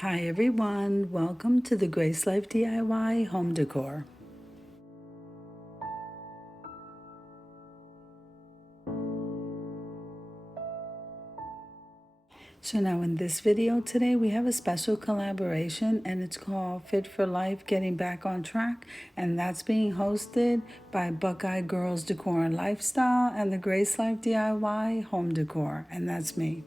Hi everyone, welcome to the Grace Life DIY home decor. So now in this video today we have a special collaboration and it's called Fit for Life Getting Back on Track, and that's being hosted by Buckeye Girls Decor and Lifestyle and the Grace Life DIY home decor, and that's me.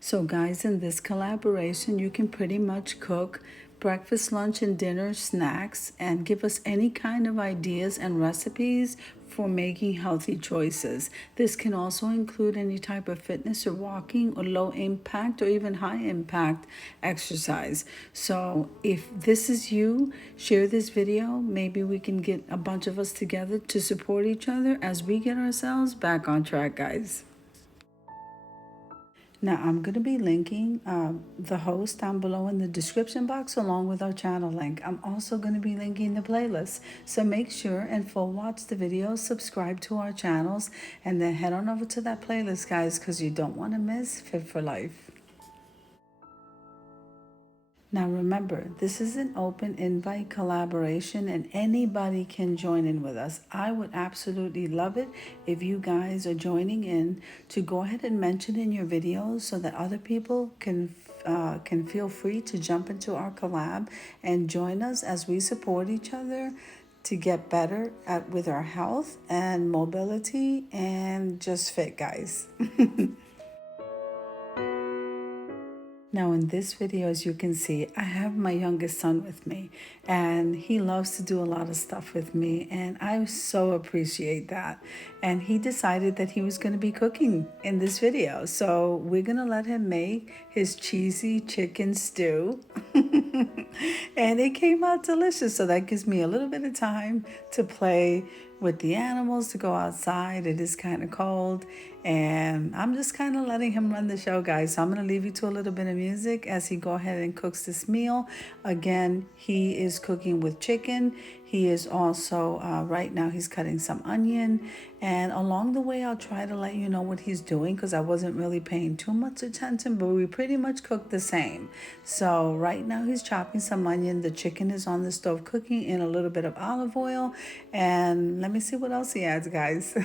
So guys, in this collaboration, you can pretty much cook breakfast, lunch, and dinner snacks and give us any kind of ideas and recipes for making healthy choices. This can also include any type of fitness or walking or low impact or even high impact exercise. So if this is you, share this video. Maybe we can get a bunch of us together to support each other as we get ourselves back on track, guys. Now, I'm going to be linking the host down below in the description box along with our channel link. I'm also going to be linking the playlist. So make sure and full watch the videos, subscribe to our channels, and then head on over to that playlist, guys, because you don't want to miss Fit for Life. Now remember, this is an open invite collaboration and anybody can join in with us. I would absolutely love it if you guys are joining in to go ahead and mention in your videos so that other people can feel free to jump into our collab and join us as we support each other to get better with our health and mobility and just fit, guys. Now in this video, as you can see, I have my youngest son with me and he loves to do a lot of stuff with me and I so appreciate that. And he decided that he was going to be cooking in this video. So we're going to let him make his cheesy chicken stew and it came out delicious. So that gives me a little bit of time to play with the animals, to go outside. It is kind of cold and I'm just kind of letting him run the show, guys. So I'm going to leave you to a little bit of music as he go ahead and cooks this meal. Again, he is cooking with chicken. He is also right now he's cutting some onion, and along the way I'll try to let you know what he's doing because I wasn't really paying too much attention, but we pretty much cook the same. So right now he's chopping some onion. The chicken is on the stove cooking in a little bit of olive oil, and let me see what else he adds, guys.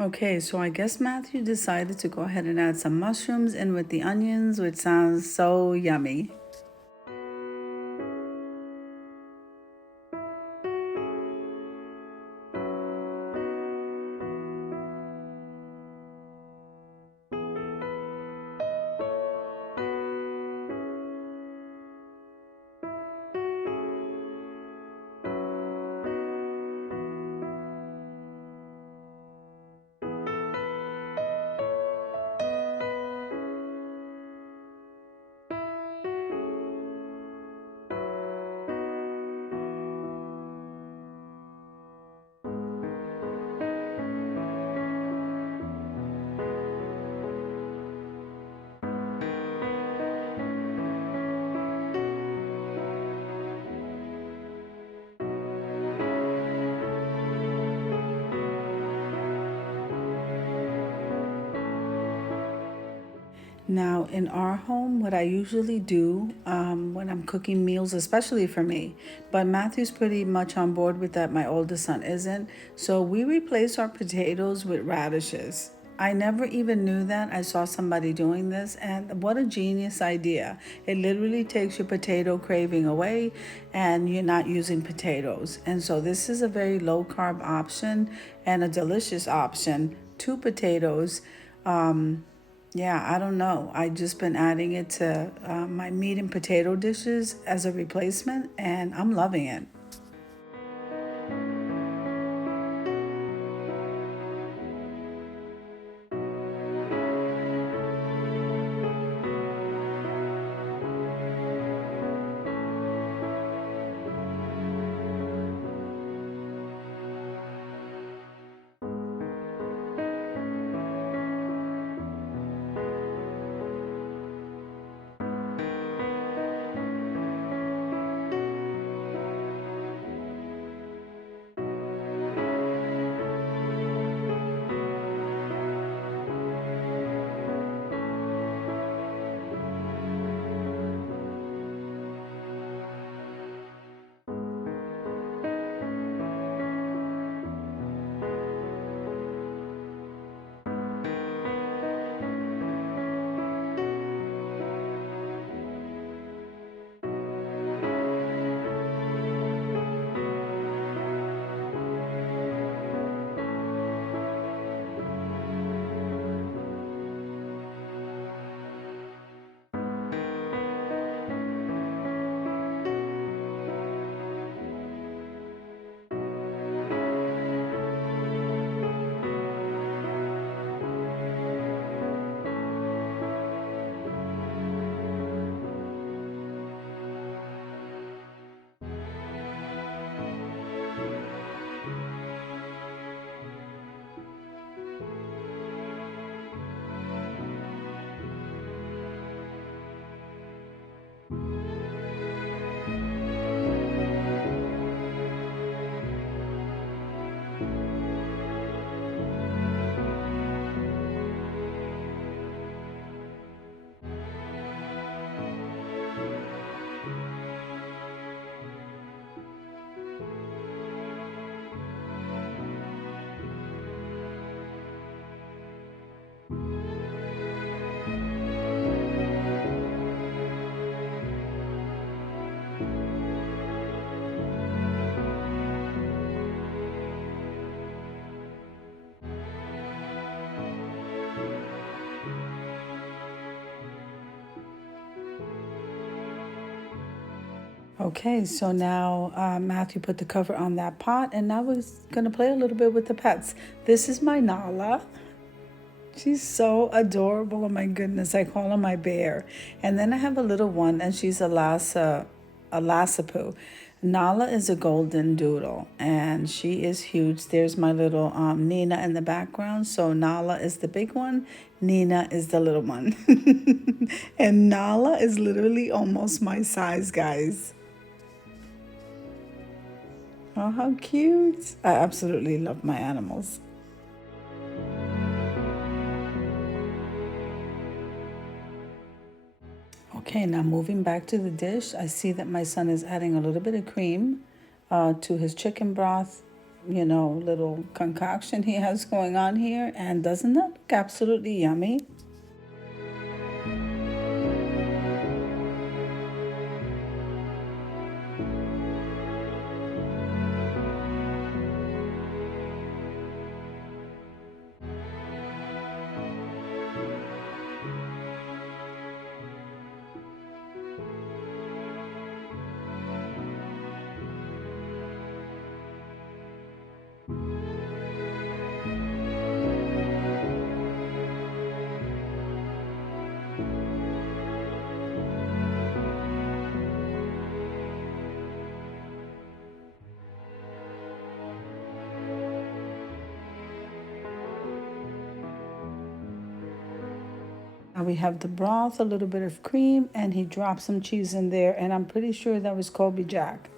Okay, so I guess Matthew decided to go ahead and add some mushrooms in with the onions, which sounds so yummy. Now, in our home, what I usually do when I'm cooking meals, especially for me, but Matthew's pretty much on board with that. My oldest son isn't. So we replace our potatoes with radishes. I never even knew that. I saw somebody doing this, and what a genius idea. It literally takes your potato craving away, and you're not using potatoes. And so, this is a very low carb option and a delicious option. Two potatoes. Yeah, I don't know. I just been adding it to my meat and potato dishes as a replacement, and I'm loving it. Okay, so now Matthew put the cover on that pot, and now we're going to play a little bit with the pets. This is my Nala. She's so adorable. Oh my goodness, I call her my bear. And then I have a little one, and she's a Lassapoo. Nala is a golden doodle, and she is huge. There's my little Nina in the background. So Nala is the big one, Nina is the little one. And Nala is literally almost my size, guys. Oh, how cute. I absolutely love my animals. Okay, now moving back to the dish, I see that my son is adding a little bit of cream to his chicken broth, little concoction he has going on here. And doesn't that look absolutely yummy? Now we have the broth, a little bit of cream, and he dropped some cheese in there, and I'm pretty sure that was Colby Jack.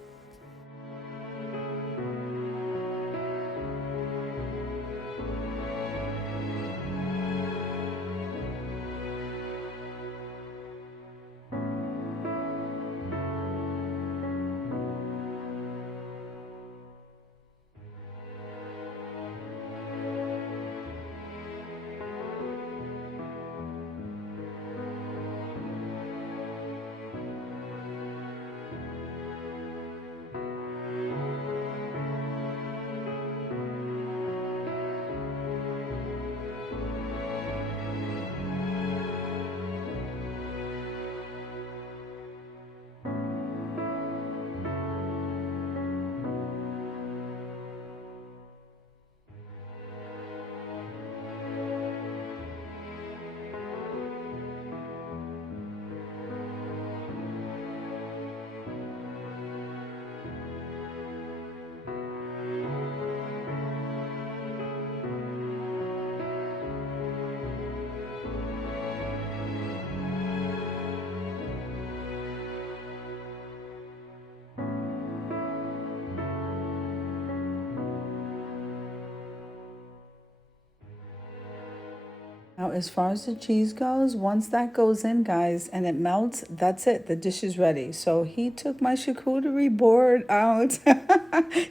Now, as far as the cheese goes, once that goes in, guys, and it melts, that's it. The dish is ready. So he took my charcuterie board out,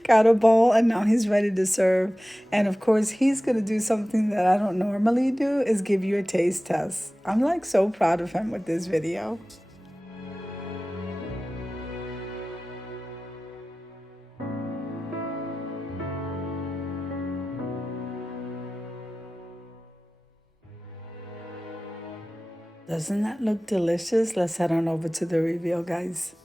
got a bowl, and now he's ready to serve. And of course, he's going to do something that I don't normally do, is give you a taste test. I'm like so proud of him with this video. Doesn't that look delicious? Let's head on over to the reveal, guys.